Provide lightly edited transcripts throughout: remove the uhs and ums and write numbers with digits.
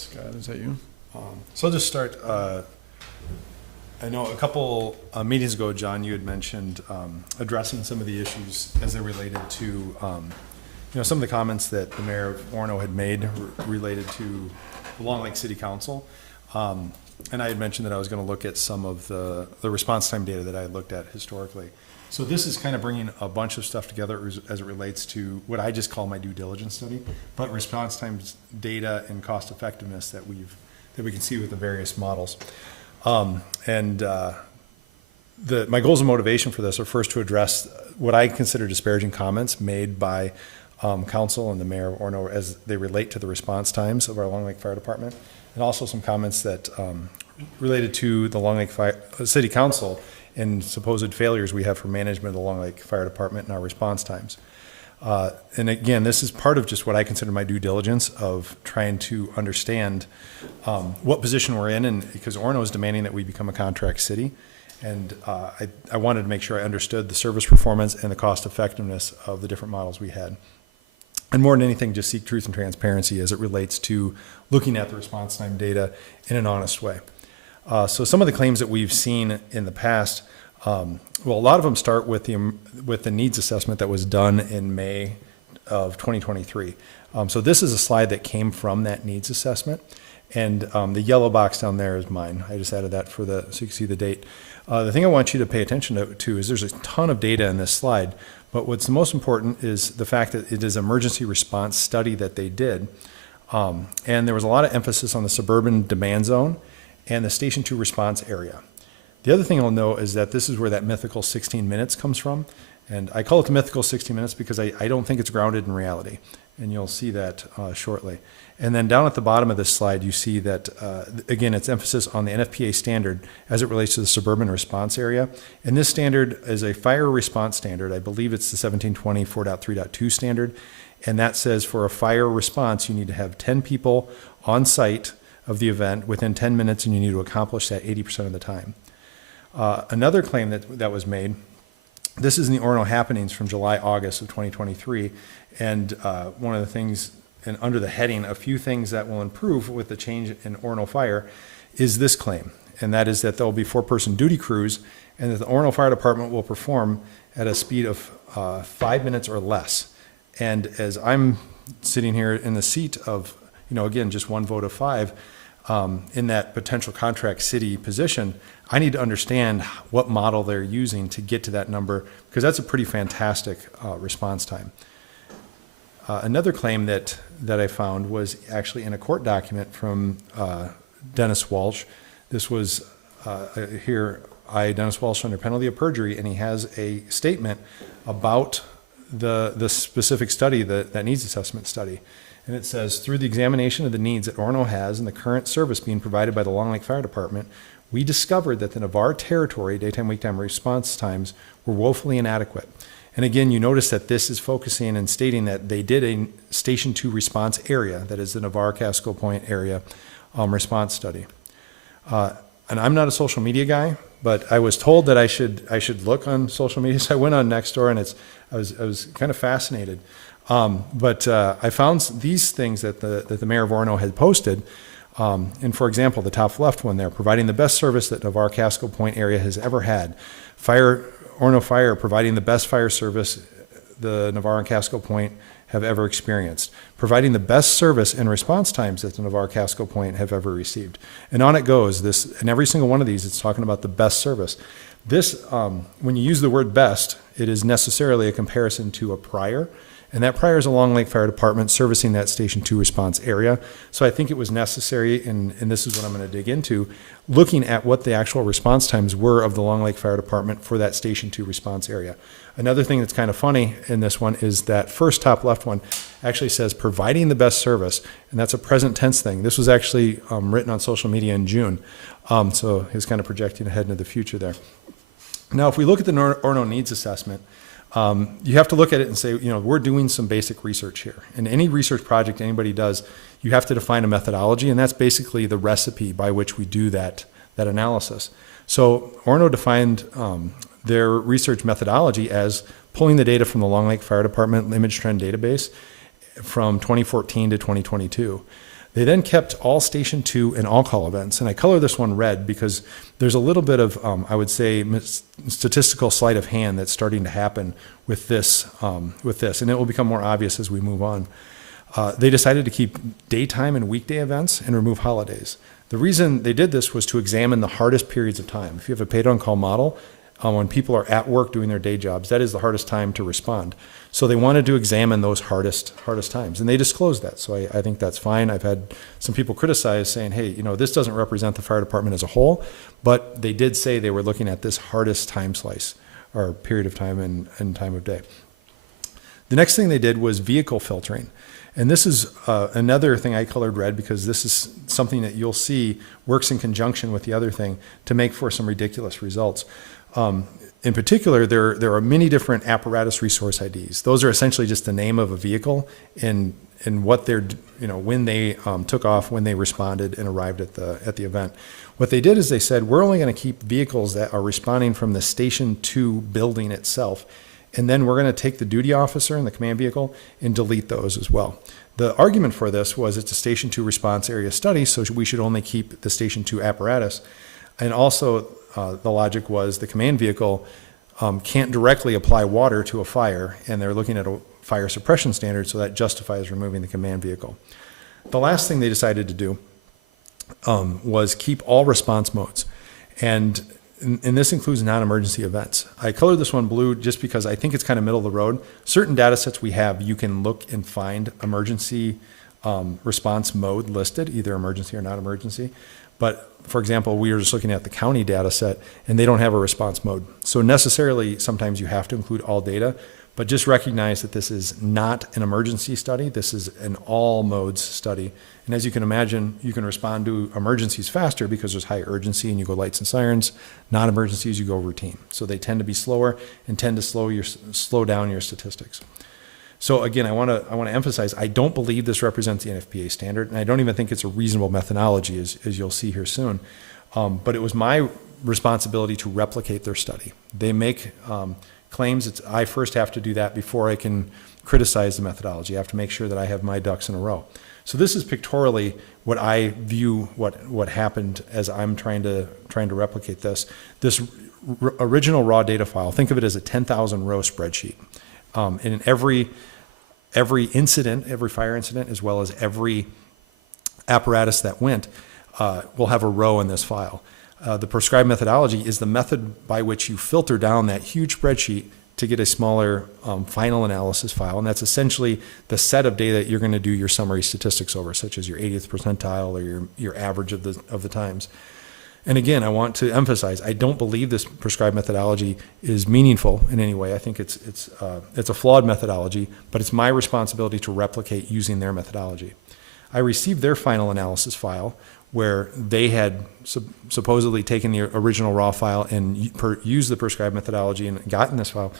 Scott, is that you? So I'll just start. I know a couple meetings ago, John, you had mentioned addressing some of the issues as they related to, some of the comments that the mayor of Orono had made related to the Long Lake City Council. And I had mentioned that I was going to look at some of the response time data that I had looked at historically. So this is kind of bringing a bunch of stuff together as it relates to what I just call my due diligence study, but response times data and cost effectiveness that we can see with the various models. My goals and motivation for this are first to address what I consider disparaging comments made by council and the mayor of Orono as they relate to the response times of our Long Lake Fire Department, and also some comments that related to the Long Lake City Council and supposed failures we have for management of the Long Lake Fire Department and our response times. And again, this is part of just what I consider my due diligence of trying to understand what position we're in, and because Orono is demanding that we become a contract city. And I wanted to make sure I understood the service performance and the cost effectiveness of the different models we had. And more than anything, just seek truth and transparency as it relates to looking at the response time data in an honest way. So some of the claims that we've seen in the past, a lot of them start with the needs assessment that was done in May of 2023. So this is a slide that came from that needs assessment, and the yellow box down there is mine. I just added that so you can see the date. The thing I want you to pay attention to is there's a ton of data in this slide, but what's the most important is the fact that it is an emergency response study that they did, and there was a lot of emphasis on the suburban demand zone and the Station 2 response area. The other thing I'll note is that this is where that mythical 16 minutes comes from. And I call it the mythical 16 minutes because I don't think it's grounded in reality. And you'll see that shortly. And then down at the bottom of this slide, you see that, again, it's emphasis on the NFPA standard as it relates to the suburban response area. And this standard is a fire response standard. I believe it's the 1720 4.3.2 standard. And that says for a fire response, you need to have 10 people on site of the event within 10 minutes, and you need to accomplish that 80% of the time. Another claim that was made, this is in the Orono happenings from July, August of 2023, and one of the things, and under the heading, a few things that will improve with the change in Orono Fire, is this claim, and that is that there will be 4-person duty crews, and that the Orono Fire Department will perform at a speed of 5 minutes or less. And as I'm sitting here in the seat of, again, just one vote of 5, in that potential contract city position, I need to understand what model they're using to get to that number, because that's a pretty fantastic response time. Another claim that I found was actually in a court document from Dennis Walsh. This was Dennis Walsh, under penalty of perjury, and he has a statement about the specific study, that needs assessment study. And it says, through the examination of the needs that Orono has and the current service being provided by the Long Lake Fire Department, we discovered that the Navarre territory daytime, weektime response times were woefully inadequate. And again, you notice that this is focusing and stating that they did a Station 2 response area, that is the Navarre Casco Point area response study. And I'm not a social media guy, but I was told that I should look on social media. So I went on Nextdoor, and I was kind of fascinated. But I found these things that the mayor of Orono had posted. And for example, the top left one there, providing the best service that Navarre Casco Point area has ever had. Orono Fire providing the best fire service the Navarre and Casco Point have ever experienced. Providing the best service and response times that the Navarre Casco Point have ever received. And on it goes. In every single one of these, it's talking about the best service. This, when you use the word best, it is necessarily a comparison to a prior. And that prior is a Long Lake Fire Department servicing that Station 2 response area. So I think it was necessary, and this is what I'm going to dig into, looking at what the actual response times were of the Long Lake Fire Department for that Station 2 response area. Another thing that's kind of funny in this one is that first top left one actually says providing the best service, and that's a present tense thing. This was actually written on social media in June. So he's kind of projecting ahead into the future there. Now, if we look at the Orono needs assessment, you have to look at it and say, we're doing some basic research here. And any research project anybody does, you have to define a methodology, and that's basically the recipe by which we do that analysis. So Orono defined their research methodology as pulling the data from the Long Lake Fire Department image trend database from 2014 to 2022. They then kept all Station 2 and all call events. And I color this one red because there's a little bit of, I would say, statistical sleight of hand that's starting to happen with this. And it will become more obvious as we move on. They decided to keep daytime and weekday events and remove holidays. The reason they did this was to examine the hardest periods of time. If you have a paid-on-call model, when people are at work doing their day jobs, that is the hardest time to respond. So they wanted to examine those hardest times, and they disclosed that. So I think that's fine. I've had some people criticize saying, hey, this doesn't represent the fire department as a whole, but they did say they were looking at this hardest time slice or period of time and time of day. The next thing they did was vehicle filtering. And this is another thing I colored red because this is something that you'll see works in conjunction with the other thing to make for some ridiculous results. In particular, there are many different apparatus resource IDs. Those are essentially just the name of a vehicle and what they're, when they took off, when they responded and arrived at the event. What they did is they said, we're only going to keep vehicles that are responding from the Station 2 building itself. And then we're going to take the duty officer and the command vehicle and delete those as well. The argument for this was it's a Station 2 response area study, so we should only keep the Station 2 apparatus. And also the logic was the command vehicle can't directly apply water to a fire, and they're looking at a fire suppression standard, so that justifies removing the command vehicle. The last thing they decided to do was keep all response modes. And this includes non-emergency events. I colored this one blue just because I think it's kind of middle of the road. Certain data sets we have, you can look and find emergency response mode listed, either emergency or non-emergency. But for example, we were just looking at the county data set and they don't have a response mode. So necessarily, sometimes you have to include all data, but just recognize that this is not an emergency study. This is an all modes study. And as you can imagine, you can respond to emergencies faster because there's high urgency and you go lights and sirens. Non-emergencies, you go routine. So they tend to be slower and tend to slow down your statistics. So again, I want to emphasize, I don't believe this represents the NFPA standard, and I don't even think it's a reasonable methodology, as you'll see here soon. But it was my responsibility to replicate their study. They make claims. I first have to do that before I can criticize the methodology. I have to make sure that I have my ducks in a row. So this is pictorially what I view what happened as I'm trying to replicate this. This original raw data file, think of it as a 10,000 row spreadsheet. And in every incident, every fire incident, as well as every apparatus that went, will have a row in this file. The prescribed methodology is the method by which you filter down that huge spreadsheet to get a smaller final analysis file. And that's essentially the set of data that you're going to do your summary statistics over, such as your 80th percentile or your average of the times. And again, I want to emphasize, I don't believe this prescribed methodology is meaningful in any way. I think it's a flawed methodology, but it's my responsibility to replicate using their methodology. I received their final analysis file where they had supposedly taken the original raw file and used the prescribed methodology and gotten this file.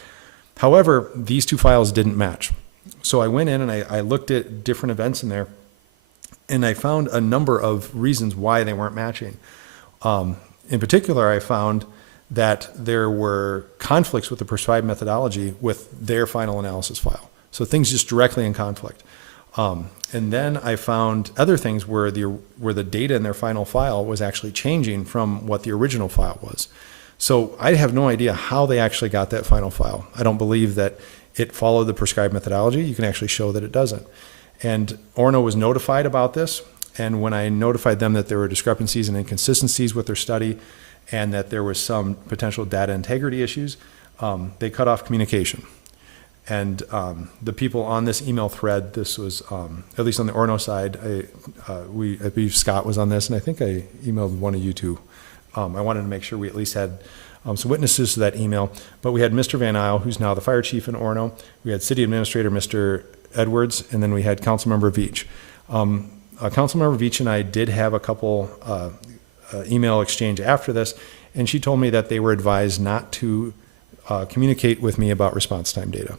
However, these two files didn't match. So I went in and I looked at different events in there, and I found a number of reasons why they weren't matching. In particular, I found that there were conflicts with the prescribed methodology with their final analysis file. So things just directly in conflict. And then I found other things where the data in their final file was actually changing from what the original file was. So I have no idea how they actually got that final file. I don't believe that it followed the prescribed methodology. You can actually show that it doesn't. And Orno was notified about this. And when I notified them that there were discrepancies and inconsistencies with their study and that there was some potential data integrity issues, they cut off communication. And the people on this email thread, this was, at least on the Orno side, I believe Scott was on this, and I think I emailed one of you two. I wanted to make sure we at least had some witnesses to that email. But we had Mr. Van Isle, who's now the fire chief in Orno. We had city administrator, Mr. Edwards, and then we had Councilmember Veach. Councilmember Veach and I did have a couple email exchange after this, and she told me that they were advised not to communicate with me about response time data.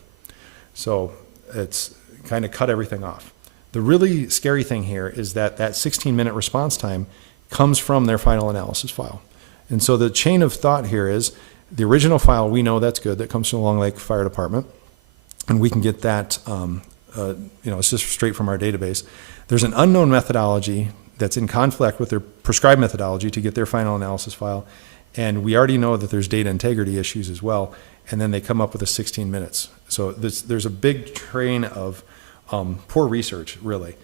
So it's kind of cut everything off. The really scary thing here is that 16-minute response time comes from their final analysis file. And so the chain of thought here is the original file, we know that's good, that comes from Long Lake Fire Department, and we can get that it's just straight from our database. There's an unknown methodology that's in conflict with their prescribed methodology to get their final analysis file. And we already know that there's data integrity issues as well. And then they come up with a 16 minutes. So there's a big train of poor research, really.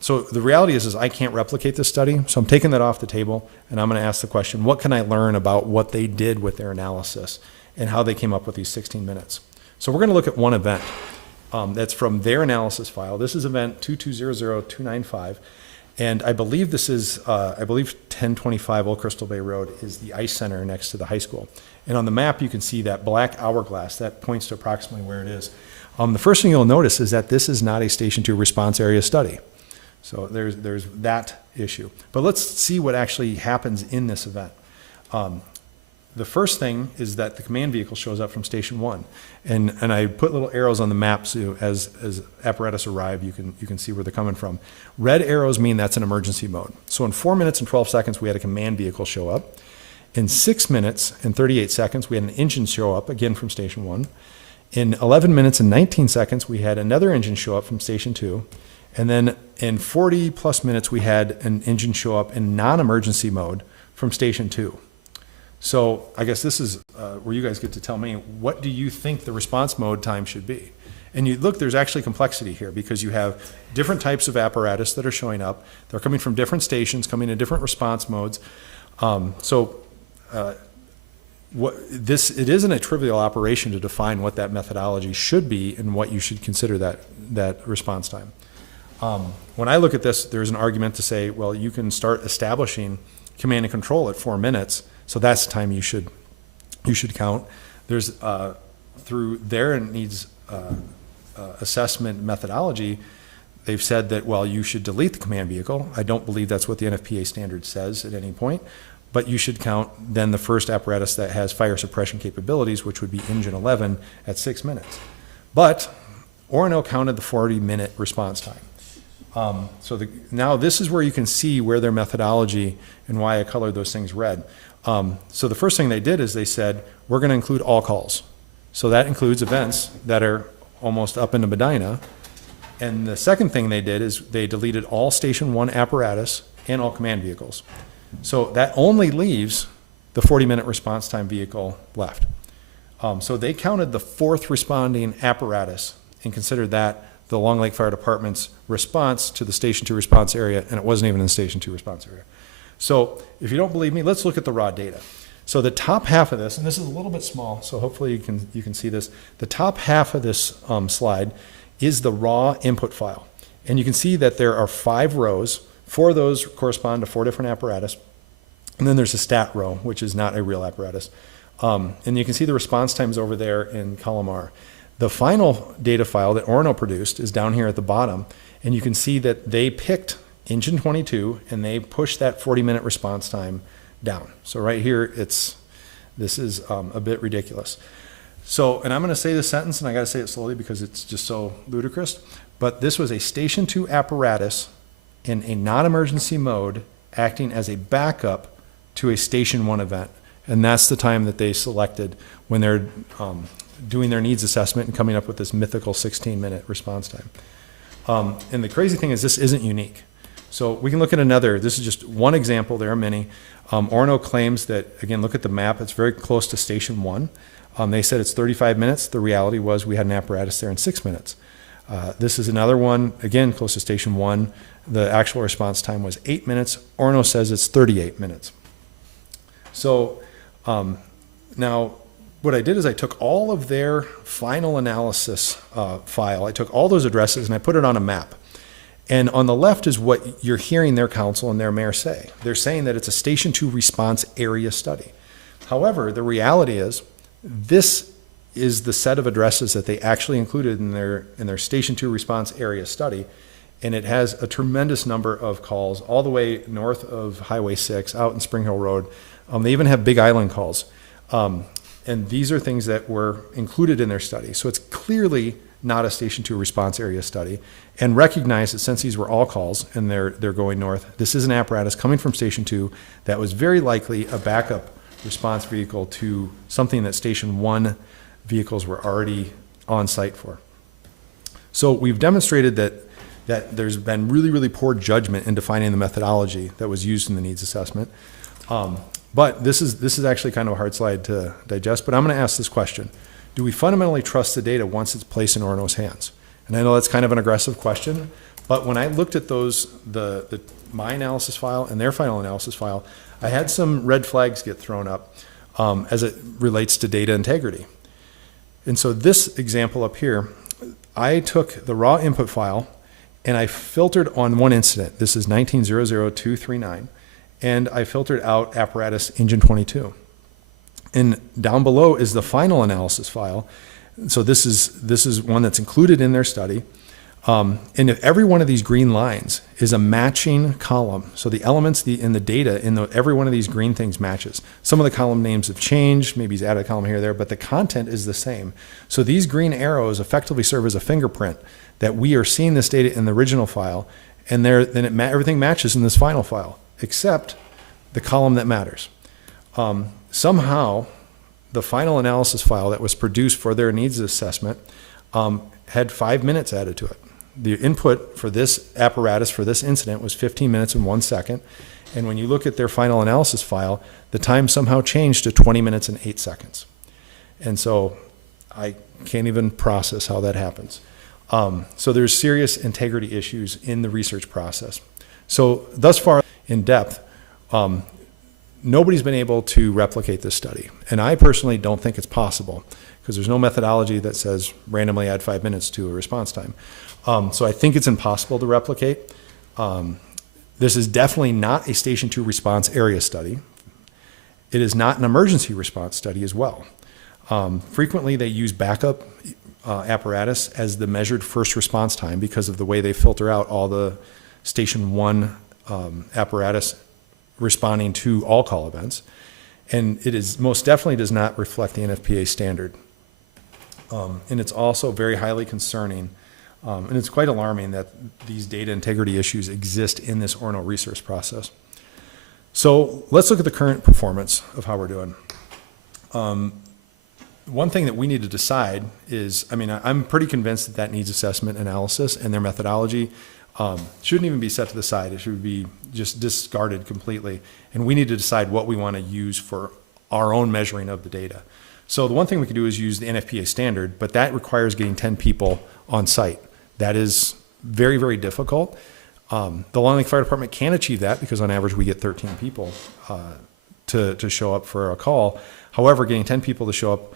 So the reality is I can't replicate this study. So I'm taking that off the table, and I'm going to ask the question, what can I learn about what they did with their analysis and how they came up with these 16 minutes? So we're going to look at one event that's from their analysis file. This is event 2200295. And I believe this is, 1025 Old Crystal Bay Road is the ice center next to the high school. And on the map, you can see that black hourglass that points to approximately where it is. The first thing you'll notice is that this is not a Station 2 response area study. So there's that issue. But let's see what actually happens in this event. The first thing is that the command vehicle shows up from Station 1. And I put little arrows on the map so as apparatus arrive, you can see where they're coming from. Red arrows mean that's an emergency mode. So in 4 minutes and 12 seconds, we had a command vehicle show up. In 6 minutes and 38 seconds, we had an engine show up, again from Station 1. In 11 minutes and 19 seconds, we had another engine show up from Station 2. And then in 40 plus minutes, we had an engine show up in non-emergency mode from Station 2. So I guess this is where you guys get to tell me, what do you think the response mode time should be? And you look, there's actually complexity here because you have different types of apparatus that are showing up. They're coming from different stations, coming in different response modes. It isn't a trivial operation to define what that methodology should be and what you should consider that response time. When I look at this, there's an argument to say, well, you can start establishing command and control at 4 minutes. So that's the time you should count. There's through their needs assessment methodology, they've said that, well, you should delete the command vehicle. I don't believe that's what the NFPA standard says at any point, but you should count then the first apparatus that has fire suppression capabilities, which would be engine 11 at 6 minutes. But Orono counted the 40-minute response time. Now this is where you can see where their methodology and why I colored those things red. So the first thing they did is they said, we're going to include all calls. So that includes events that are almost up into Medina. And the second thing they did is they deleted all Station 1 apparatus and all command vehicles. So that only leaves the 40-minute response time vehicle left. So they counted the fourth responding apparatus and considered that the Long Lake Fire Department's response to the Station 2 response area, and it wasn't even in the Station 2 response area. So if you don't believe me, let's look at the raw data. So the top half of this, and this is a little bit small, so hopefully you can see this. The top half of this slide is the raw input file. And you can see that there are 5 rows. 4 of those correspond to 4 different apparatus. And then there's a stat row, which is not a real apparatus. And you can see the response times over there in column R. The final data file that Orono produced is down here at the bottom. And you can see that they picked engine 22 and they pushed that 40-minute response time down. So right here, this is a bit ridiculous. So, and I'm going to say this sentence, and I got to say it slowly because it's just so ludicrous, but this was a Station 2 apparatus in a non-emergency mode acting as a backup to a Station 1 event. And that's the time that they selected when they're doing their needs assessment and coming up with this mythical 16-minute response time. And the crazy thing is this isn't unique. So we can look at another. This is just one example. There are many. Orono claims that, again, look at the map. It's very close to Station 1. They said it's 35 minutes. The reality was we had an apparatus there in 6 minutes. This is another one, again, close to Station 1. The actual response time was 8 minutes. Orono says it's 38 minutes. So now what I did is I took all of their final analysis file. I took all those addresses and I put it on a map. And on the left is what you're hearing their council and their mayor say. They're saying that it's a Station 2 response area study. However, the reality is this is the set of addresses that they actually included in their Station 2 response area study. And it has a tremendous number of calls all the way north of Highway 6 out in Spring Hill Road. They even have Big Island calls. And these are things that were included in their study. So it's clearly not a Station 2 response area study, and recognize that since these were all calls and they're going north, this is an apparatus coming from Station 2 that was very likely a backup response vehicle to something that Station 1 vehicles were already on site for. So we've demonstrated that there's been really, really poor judgment in defining the methodology that was used in the needs assessment. But this is actually kind of a hard slide to digest, but I'm going to ask this question. Do we fundamentally trust the data once it's placed in Orono's hands? And I know that's kind of an aggressive question, but when I looked at those, my analysis file and their final analysis file, I had some red flags get thrown up as it relates to data integrity. And so this example up here, I took the raw input file and I filtered on one incident. This is 19-00239. And I filtered out apparatus engine 22. And down below is the final analysis file. So this is one that's included in their study. And if every one of these green lines is a matching column, so the elements in the data in every one of these green things matches. Some of the column names have changed, maybe he's added a column here or there, but the content is the same. So these green arrows effectively serve as a fingerprint that we are seeing this data in the original file, and everything matches in this final file, except the column that matters. Somehow, the final analysis file that was produced for their needs assessment had 5 minutes added to it. The input for this apparatus for this incident was 15 minutes and 1 second. And when you look at their final analysis file, the time somehow changed to 20 minutes and 8 seconds. And so I can't even process how that happens. So there's serious integrity issues in the research process. So thus far in depth, nobody's been able to replicate this study. And I personally don't think it's possible because there's no methodology that says randomly add 5 minutes to a response time. So I think it's impossible to replicate. This is definitely not a Station 2 response area study. It is not an emergency response study as well. Frequently they use backup apparatus as the measured first response time because of the way they filter out all the Station 1 apparatus responding to all call events. And it is most definitely does not reflect the NFPA standard. And it's also very highly concerning. And it's quite alarming that these data integrity issues exist in this Orono research process. So let's look at the current performance of how we're doing. One thing that we need to decide is, I'm pretty convinced that needs assessment analysis and their methodology shouldn't even be set to the side. It should be just discarded completely. And we need to decide what we want to use for our own measuring of the data. So the one thing we can do is use the NFPA standard, but that requires getting 10 people on site. That is very, very difficult. The Long Lake Fire Department can achieve that because on average we get 13 people to show up for a call. However, getting 10 people to show up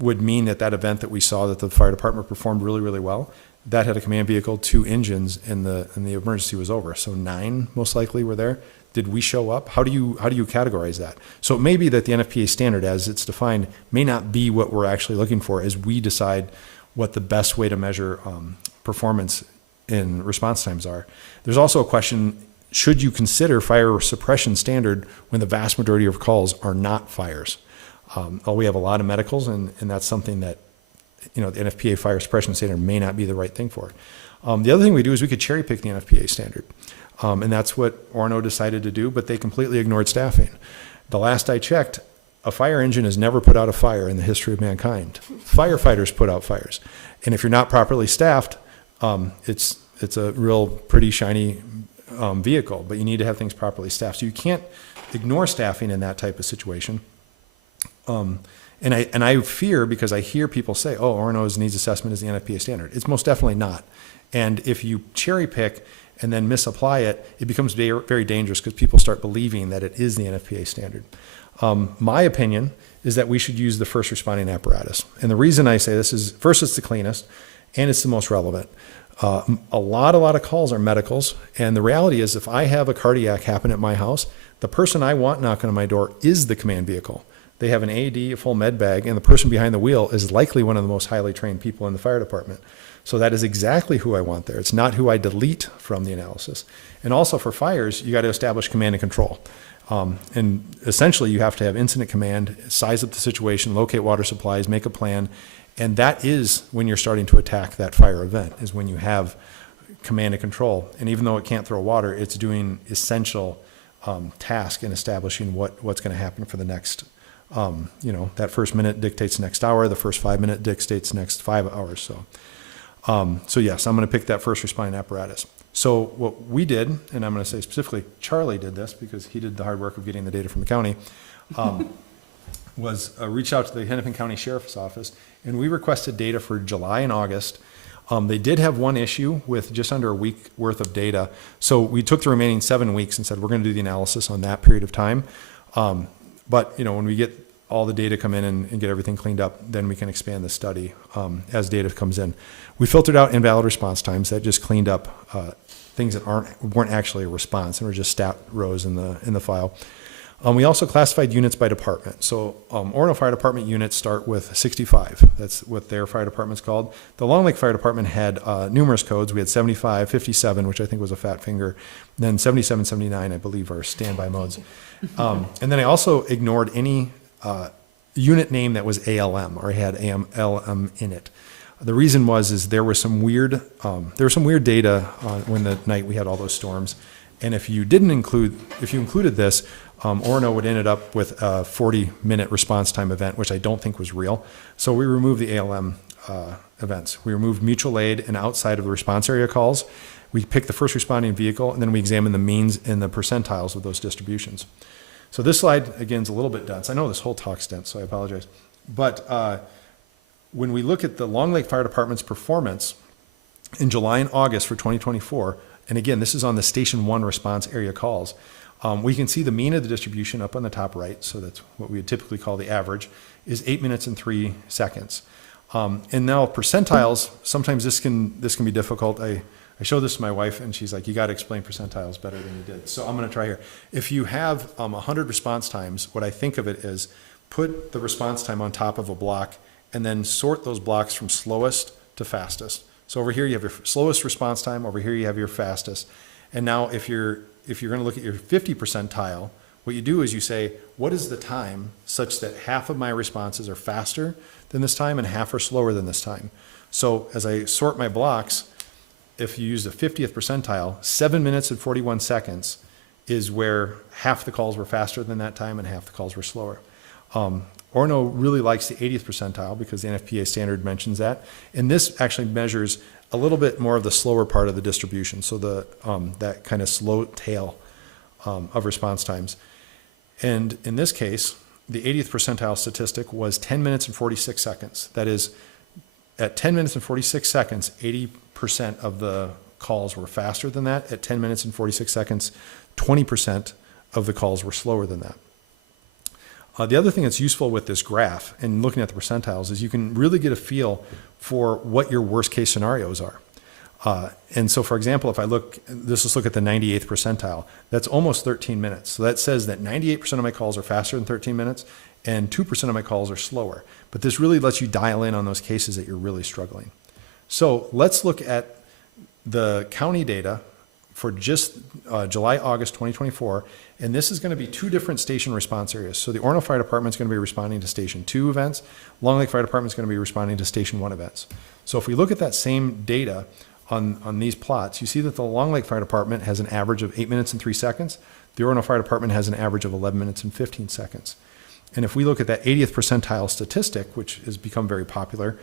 would mean that event that we saw that the fire department performed really, really well, that had a command vehicle, 2 engines, and the emergency was over. So 9 most likely were there. Did we show up? How do you categorize that? So it may be that the NFPA standard as it's defined may not be what we're actually looking for as we decide what the best way to measure performance in response times are. There's also a question, should you consider fire suppression standard when the vast majority of calls are not fires? We have a lot of medicals, and that's something that the NFPA fire suppression standard may not be the right thing for. The other thing we do is we could cherry pick the NFPA standard. And that's what Orono decided to do, but they completely ignored staffing. The last I checked, a fire engine has never put out a fire in the history of mankind. Firefighters put out fires. And if you're not properly staffed, it's a real pretty shiny vehicle, but you need to have things properly staffed. So you can't ignore staffing in that type of situation. And I fear, because I hear people say, oh, Orono's needs assessment is the NFPA standard. It's most definitely not. And if you cherry pick and then misapply it, it becomes very, very dangerous because people start believing that it is the NFPA standard. My opinion is that we should use the first responding apparatus. And the reason I say this is, first, it's the cleanest, and it's the most relevant. A lot of calls are medicals, and the reality is if I have a cardiac happen at my house, the person I want knocking on my door is the command vehicle. They have an AED, a full med bag, and the person behind the wheel is likely one of the most highly trained people in the fire department. So that is exactly who I want there. It's not who I delete from the analysis. And also for fires, you got to establish command and control. And essentially you have to have incident command, size up the situation, locate water supplies, make a plan. And that is when you're starting to attack that fire event, is when you have command and control. And even though it can't throw water, it's doing essential task in establishing what's going to happen for the next, that first minute dictates the next hour, the first 5 minute dictates the next 5 hours. So So yes, I'm going to pick that first responding apparatus. So what we did, and I'm going to say specifically Charlie did this because he did the hard work of getting the data from the county, was reach out to the Hennepin County Sheriff's Office, and we requested data for July and August. They did have one issue with just under a week worth of data. So we took the remaining 7 weeks and said, we're going to do the analysis on that period of time. But when we get all the data come in and get everything cleaned up, then we can expand the study as data comes in. We filtered out invalid response times. That just cleaned up things that weren't actually a response and were just stat rows in the file. We also classified units by department. So Orono Fire Department units start with 65. That's what their fire department's called. The Long Lake Fire Department had numerous codes. We had 75, 57, which I think was a fat finger, then 77, 79, I believe, are standby modes. And then I also ignored any unit name that was ALM or had ALM in it. The reason is there was some weird data when the night we had all those storms, and if you included this, Orono would ended up with a 40-minute response time event, which I don't think was real. So we removed the ALM events. We removed mutual aid and outside of the response area calls. We picked the first responding vehicle, and then we examined the means and the percentiles of those distributions. So this slide, again, is a little bit dense. I know this whole talk's dense, so I apologize. But when we look at the Long Lake Fire Department's performance in July and August for 2024, and again, this is on the Station 1 response area calls, we can see the mean of the distribution up on the top right, so that's what we would typically call the average, is 8 minutes and 3 seconds. And now percentiles, sometimes this can be difficult. I showed this to my wife, and she's like, you got to explain percentiles better than you did. So I'm going to try here. If you have 100 response times, what I think of it is put the response time on top of a block and then sort those blocks from slowest to fastest. So over here you have your slowest response time, over here you have your fastest. And now if you're going to look at your 50 percentile, what you do is you say, what is the time such that half of my responses are faster than this time and half are slower than this time? So as I sort my blocks, if you use the 50th percentile, 7 minutes and 41 seconds is where half the calls were faster than that time and half the calls were slower. Orono really likes the 80th percentile because the NFPA standard mentions that. And this actually measures a little bit more of the slower part of the distribution, so that kind of slow tail of response times. And in this case, the 80th percentile statistic was 10 minutes and 46 seconds. That is, at 10 minutes and 46 seconds, 80% of the calls were faster than that. At 10 minutes and 46 seconds, 20% of the calls were slower than that. The other thing that's useful with this graph and looking at the percentiles is you can really get a feel for what your worst case scenarios are. And so, for example, let's look at the 98th percentile. That's almost 13 minutes. So that says that 98% of my calls are faster than 13 minutes and 2% of my calls are slower. But this really lets you dial in on those cases that you're really struggling. So let's look at the county data for just July, August 2024, and this is going to be two different station response areas. So the Orono Fire Department is going to be responding to Station 2 events. Long Lake Fire Department is going to be responding to Station 1 events. So if we look at that same data on these plots, you see that the Long Lake Fire Department has an average of 8 minutes and 3 seconds. The Orono Fire Department has an average of 11 minutes and 15 seconds. And if we look at that 80th percentile statistic, which has become very popular,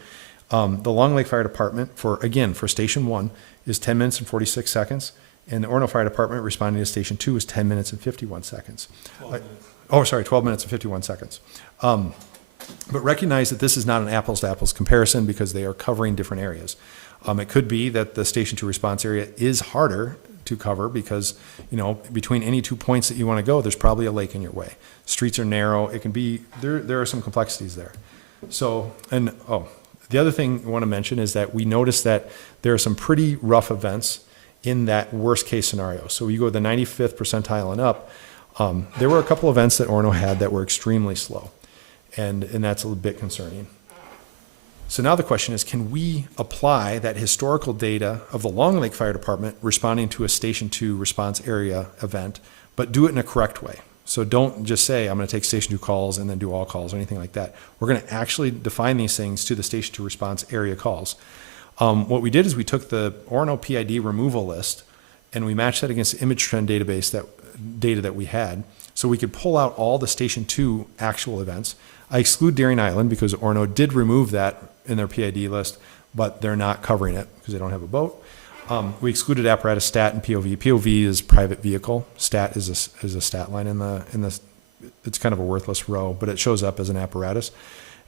the Long Lake Fire Department, for Station 1, is 10 minutes and 46 seconds. And the Orono Fire Department responding to Station 2 is 10 minutes and 51 seconds. 12 minutes and 51 seconds. But recognize that this is not an apples-to-apples comparison because they are covering different areas. It could be that the Station 2 response area is harder to cover because, between any 2 points that you want to go, there's probably a lake in your way. Streets are narrow. It can be, there are some complexities there. So, the other thing I want to mention is that we noticed that there are some pretty rough events in that worst case scenario. So you go to the 95th percentile and up, there were a couple events that Orono had that were extremely slow. And that's a little bit concerning. So now the question is, can we apply that historical data of the Long Lake Fire Department responding to a Station 2 response area event, but do it in a correct way? So don't just say, I'm going to take Station 2 calls and then do all calls or anything like that. We're going to actually define these things to the Station 2 response area calls. What we did is we took the Orono PID removal list and we matched that against the image trend database data that we had, so we could pull out all the Station 2 actual events. I exclude Daring Island because Orono did remove that in their PID list but they're not covering it because they don't have a boat. We excluded apparatus, stat, and POV. POV is private vehicle. Stat is a stat line in the. It's kind of a worthless row, but it shows up as an apparatus.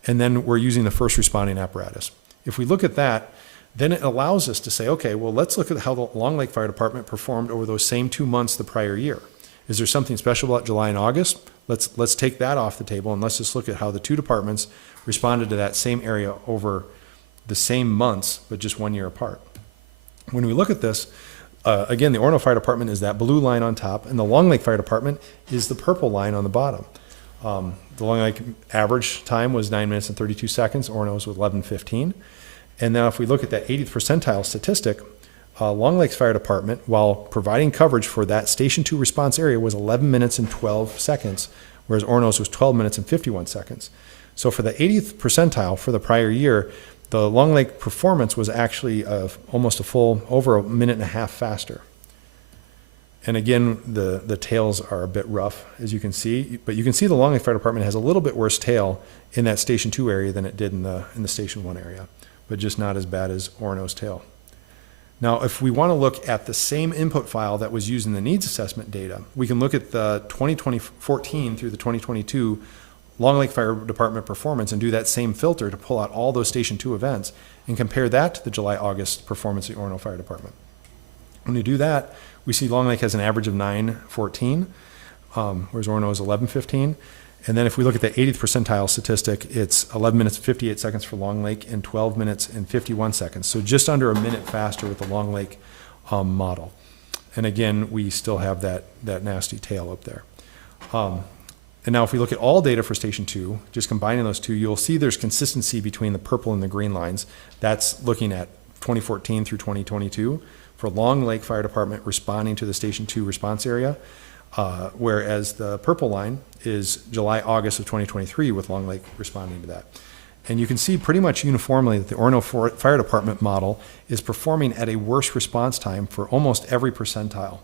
And then we're using the first responding apparatus. If we look at that, then it allows us to say, okay, well, let's look at how the Long Lake Fire Department performed over those same 2 months the prior year. Is there something special about July and August? Let's take that off the table and let's just look at how the two departments responded to that same area over the same months, but just 1 year apart. When we look at this, again, the Orono Fire Department is that blue line on top, and the Long Lake Fire Department is the purple line on the bottom. The Long Lake average time was 9 minutes and 32 seconds. Orono's was 11:15. And now if we look at that 80th percentile statistic, Long Lake's Fire Department, while providing coverage for that Station 2 response area, was 11 minutes and 12 seconds, whereas Orono's was 12 minutes and 51 seconds. So for the 80th percentile for the prior year, the Long Lake performance was actually almost over a minute and a half faster. And again, the tails are a bit rough, as you can see, but you can see the Long Lake Fire Department has a little bit worse tail in that Station 2 area than it did in the Station 1 area, but just not as bad as Orono's tail. Now, if we want to look at the same input file that was used in the needs assessment data, we can look at the 2014 through the 2022 Long Lake Fire Department performance and do that same filter to pull out all those Station 2 events and compare that to the July-August performance of the Orono Fire Department. When you do that, we see Long Lake has an average of 9:14, whereas Orono is 11:15. And then if we look at the 80th percentile statistic, it's 11 minutes and 58 seconds for Long Lake and 12 minutes and 51 seconds. So just under a minute faster with the Long Lake model. And again, we still have that nasty tail up there. And now if we look at all data for Station 2, just combining those two, you'll see there's consistency between the purple and the green lines. That's looking at 2014 through 2022 for Long Lake Fire Department responding to the Station 2 response area, whereas the purple line is July, August of 2023 with Long Lake responding to that. And you can see pretty much uniformly that the Orono Fire Department model is performing at a worse response time for almost every percentile.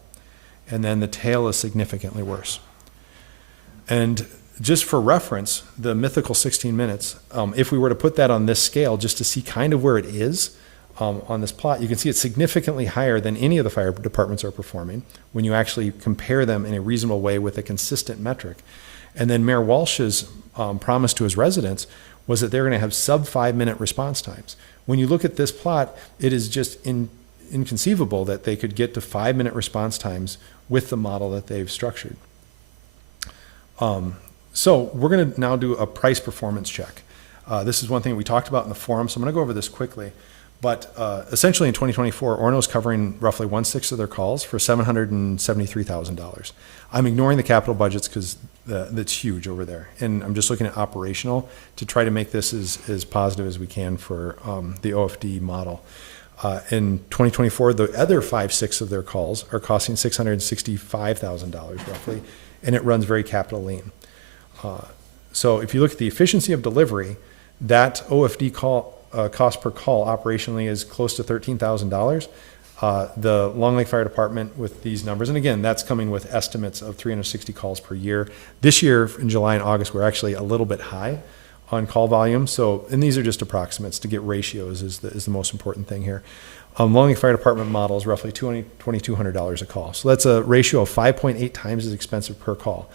And then the tail is significantly worse. And just for reference, the mythical 16 minutes, if we were to put that on this scale just to see kind of where it is on this plot, you can see it's significantly higher than any of the fire departments are performing when you actually compare them in a reasonable way with a consistent metric. And then Mayor Walsh's promise to his residents was that they're going to have sub 5-minute response times. When you look at this plot, it is just inconceivable that they could get to 5-minute response times with the model that they've structured. So we're going to now do a price performance check. This is one thing we talked about in the forum, so I'm going to go over this quickly. But essentially in 2024, Orono's covering roughly 1/6 of their calls for $773,000. I'm ignoring the capital budgets because that's huge over there. And I'm just looking at operational to try to make this as positive as we can for the OFD model. In 2024, the other 5/6 of their calls are costing $665,000 roughly, and it runs very capital lean. So if you look at the efficiency of delivery, that OFD call cost per call operationally is close to $13,000. The Long Lake Fire Department with these numbers, and again, that's coming with estimates of 360 calls per year. This year in July and August, we're actually a little bit high on call volume. So, and these are just approximates to get ratios is the most important thing here. Long Lake Fire Department model is roughly $2,200 a call. So that's a ratio of 5.8 times as expensive per call.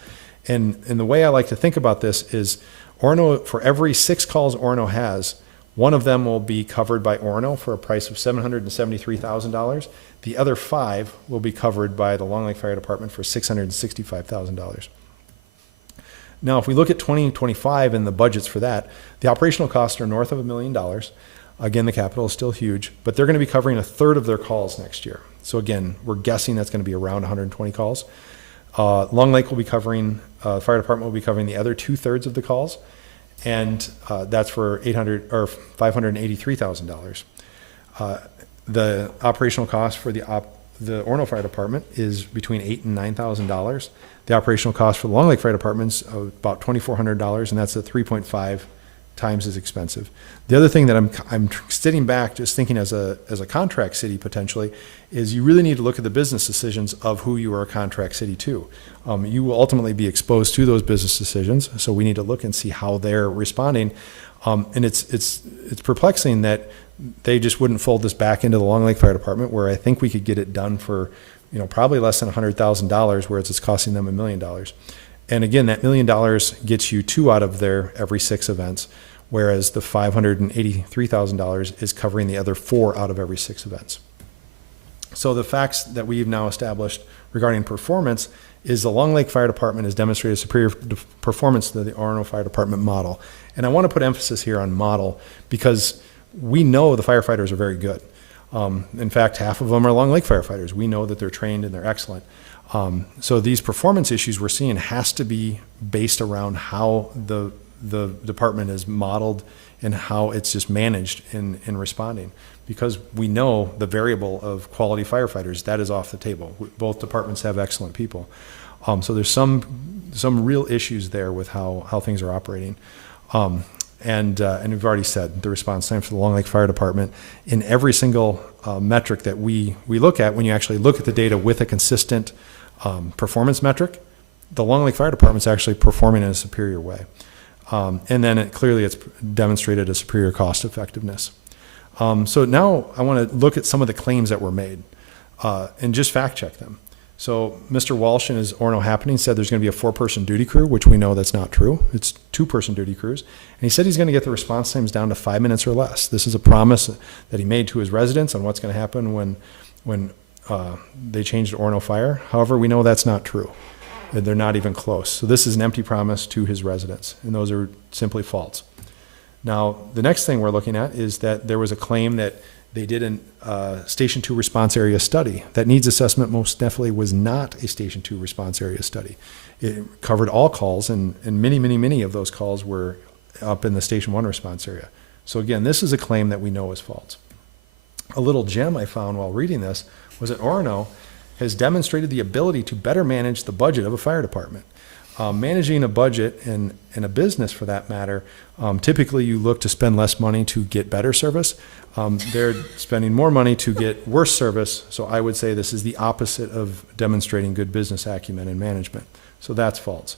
And the way I like to think about this is Orono, for every 6 calls Orono has, one of them will be covered by Orono for a price of $773,000. The other 5 will be covered by the Long Lake Fire Department for $665,000. Now, if we look at 2025 and the budgets for that, the operational costs are north of $1 million. Again, the capital is still huge, but they're going to be covering 1/3 of their calls next year. So again, we're guessing that's going to be around 120 calls. Long Lake will be covering, the fire department will be covering the other 2/3 of the calls, and that's for $583,000. The operational cost for the Orono Fire Department is between $8,000 and $9,000. The operational cost for the Long Lake Fire Department is about $2,400, and that's a 3.5 times is expensive. The other thing that I'm sitting back just thinking as a contract city potentially is you really need to look at the business decisions of who you are a contract city to. You will ultimately be exposed to those business decisions, so we need to look and see how they're responding. And it's perplexing that they just wouldn't fold this back into the Long Lake Fire Department, where I think we could get it done for, probably less than $100,000, whereas it's costing them $1 million. And again, that $1 million gets you 2 out of their every 6 events, whereas the $583,000 is covering the other 4 out of every 6 events. So the facts that we've now established regarding performance is the Long Lake Fire Department has demonstrated superior performance to the Orono Fire Department model. And I want to put emphasis here on model because we know the firefighters are very good. In fact, half of them are Long Lake firefighters. We know that they're trained and they're excellent. So these performance issues we're seeing has to be based around how the department is modeled and how it's just managed in responding. Because we know the variable of quality firefighters, that is off the table. Both departments have excellent people. So there's some real issues there with how things are operating. And we've already said the response time for the Long Lake Fire Department in every single metric that we look at, when you actually look at the data with a consistent performance metric, the Long Lake Fire Department's actually performing in a superior way. And then it's demonstrated a superior cost effectiveness. So now I want to look at some of the claims that were made and just fact check them. So Mr. Walsh in his Orono Happening said there's going to be a 4-person duty crew, which we know that's not true. It's 2-person duty crews. And he said he's going to get the response times down to 5 minutes or less. This is a promise that he made to his residents on what's going to happen when they changed to Orono Fire. However, we know that's not true. They're not even close. So this is an empty promise to his residents, and those are simply false. Now, the next thing we're looking at is that there was a claim that they did a Station 2 response area study. That needs assessment most definitely was not a Station 2 response area study. It covered all calls, and many of those calls were up in the Station 1 response area. So again, this is a claim that we know is false. A little gem I found while reading this was that Orono has demonstrated the ability to better manage the budget of a fire department. Managing a budget and a business for that matter, typically you look to spend less money to get better service. They're spending more money to get worse service. So I would say this is the opposite of demonstrating good business acumen and management. So that's false.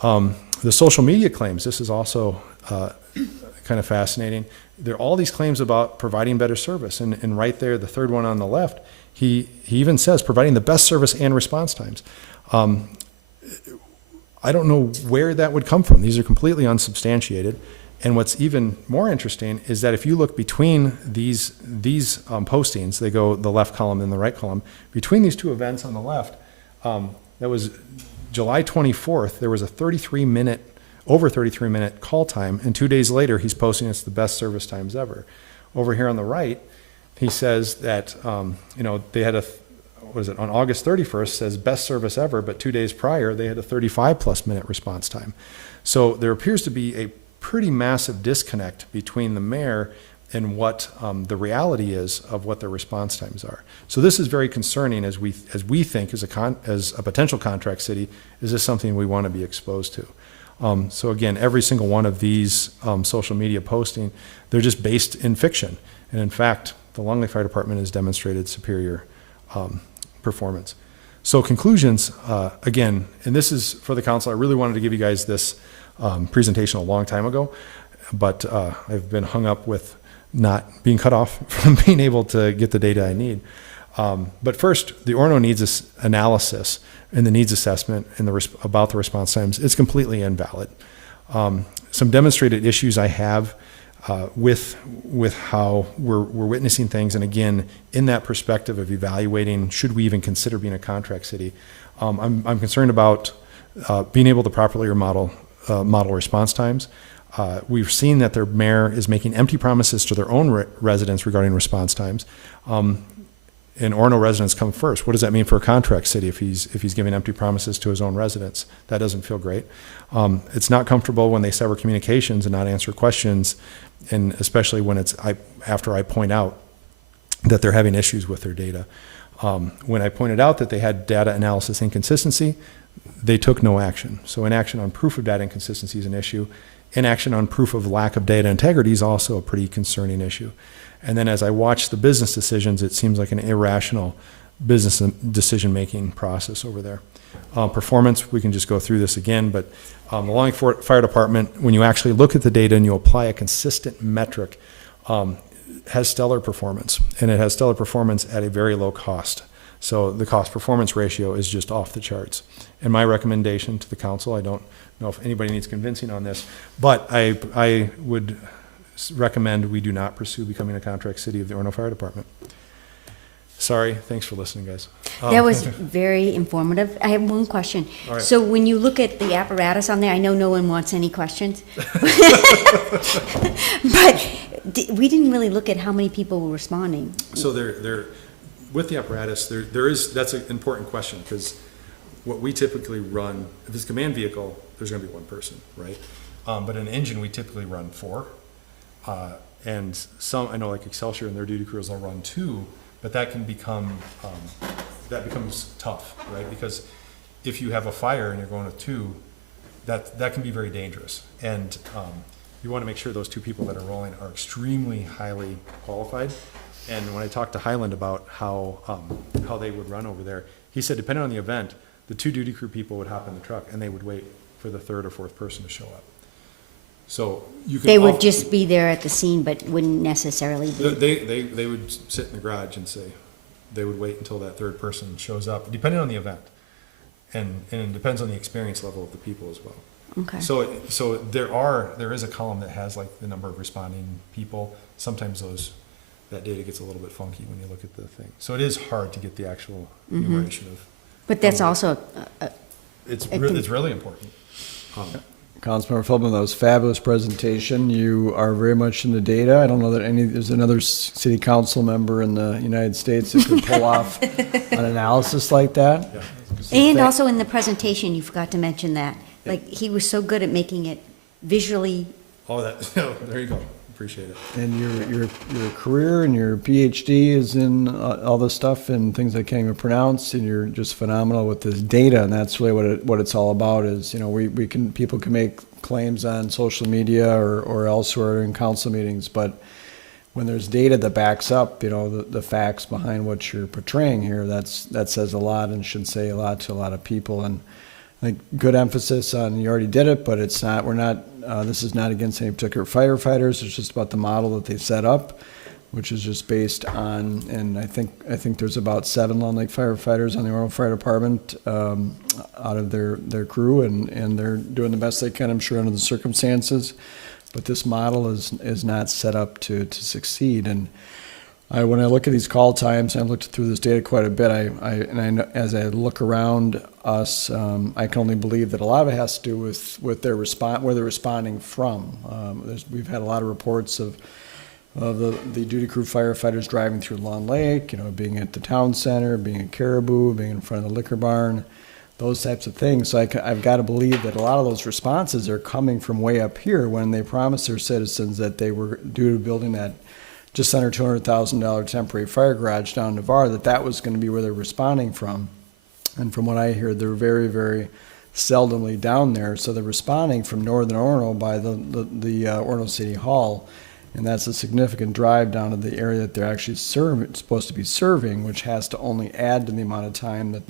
The social media claims, this is also kind of fascinating. There are all these claims about providing better service. And right there, the third one on the left, he even says providing the best service and response times. I don't know where that would come from. These are completely unsubstantiated. And what's even more interesting is that if you look between these postings, they go the left column and the right column, between these 2 events on the left, that was July 24th, there was a over 33-minute call time, and 2 days later, he's posting it's the best service times ever. Over here on the right, he says that, they had on August 31st says best service ever, but 2 days prior, they had a 35+ minute response time. So there appears to be a pretty massive disconnect between the mayor and what the reality is of what their response times are. So this is very concerning as we think as a potential contract city. Is this something we want to be exposed to? So again, every single one of these social media posting, they're just based in fiction. And in fact, the Long Lake Fire Department has demonstrated superior performance. So conclusions, again, and this is for the council. I really wanted to give you guys this presentation a long time ago, but I've been hung up with not being cut off from being able to get the data I need. But first, the Orono needs analysis and the needs assessment and about the response times. It's completely invalid. Some demonstrated issues I have with how we're witnessing things, and again, in that perspective of evaluating, should we even consider being a contract city? I'm concerned about being able to properly model response times. We've seen that their mayor is making empty promises to their own residents regarding response times. And Orono residents come first. What does that mean for a contract city if he's giving empty promises to his own residents? That doesn't feel great. It's not comfortable when they sever communications and not answer questions, and especially when after I point out that they're having issues with their data. When I pointed out that they had data analysis inconsistency, they took no action. So inaction on proof of data inconsistency is an issue. Inaction on proof of lack of data integrity is also a pretty concerning issue. And then as I watch the business decisions, it seems like an irrational business decision-making process over there. Performance, we can just go through this again, but the Long Lake Fire Department, when you actually look at the data and you apply a consistent metric, has stellar performance, and it has stellar performance at a very low cost. So the cost-performance ratio is just off the charts. And my recommendation to the council, I don't know if anybody needs convincing on this, but I would recommend we do not pursue becoming a contract city of the Orono Fire Department. Sorry, thanks for listening, guys. That was very informative. I have one question. All right. So when you look at the apparatus on there, I know no one wants any questions. But we didn't really look at how many people were responding. So they're with the apparatus, there is, that's an important question, because what we typically run, if it's a command vehicle, there's gonna be one person, right? But an engine, we typically run 4. And some, I know like Excelsior and their duty crews, they'll run 2, but that can become, that becomes tough, right? Because if you have a fire and you're going with 2, that can be very dangerous. And you wanna make sure those 2 people that are rolling are extremely highly qualified. And when I talked to Highland about how they would run over there, he said, depending on the event, the 2 duty crew people would hop in the truck and they would wait for the 3rd or 4th person to show up. So you could. They would just be there at the scene, but wouldn't necessarily be. They would sit in the garage and say, they would wait until that 3rd person shows up, depending on the event. And it depends on the experience level of the people as well. Okay. So there is a column that has like the number of responding people. Sometimes that data gets a little bit funky when you look at the thing. So it is hard to get the actual enumeration of. But that's also, It's really important. Councilmember Feldmann, that was a fabulous presentation. You are very much into data. I don't know that there's another city council member in the United States that could pull off an analysis like that. Yeah. and also in the presentation, you forgot to mention that. Like, he was so good at making it visually. Oh, there you go. Appreciate it. And your career and your PhD is in all this stuff and things I can't even pronounce, and you're just phenomenal with this data, and that's really what it's all about. Is people can make claims on social media or elsewhere in council meetings, but when there's data that backs up, the facts behind what you're portraying here, that says a lot and should say a lot to a lot of people. And I think good emphasis on you already did it, but it's not. This is not against any particular firefighters. It's just about the model that they set up, which is just based on. And I think there's about 7 Long Lake firefighters on the Orono Fire Department out of their crew, and they're doing the best they can, I'm sure, under the circumstances. But this model is not set up to succeed. And when I look at these call times, I looked through this data quite a bit. As I look around us, I can only believe that a lot of it has to do with their where they're responding from. We've had a lot of reports of the duty crew firefighters driving through Long Lake, being at the town center, being at Caribou, being in front of the liquor barn, those types of things. So I've got to believe that a lot of those responses are coming from way up here when they promised their citizens that they were due to building that just under $200,000 temporary fire garage down in Navarre, that was going to be where they're responding from. And from what I hear, they're very, very seldomly down there. So they're responding from northern Orono by the Orono City Hall. And that's a significant drive down to the area that they're actually supposed to be serving, which has to only add to the amount of time that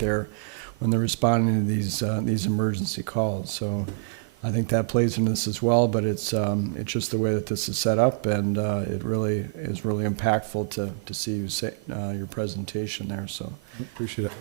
when they're responding to these emergency calls. So I think that plays into this as well, but it's just the way that this is set up, and it really is really impactful to see you say your presentation there. So Appreciate it.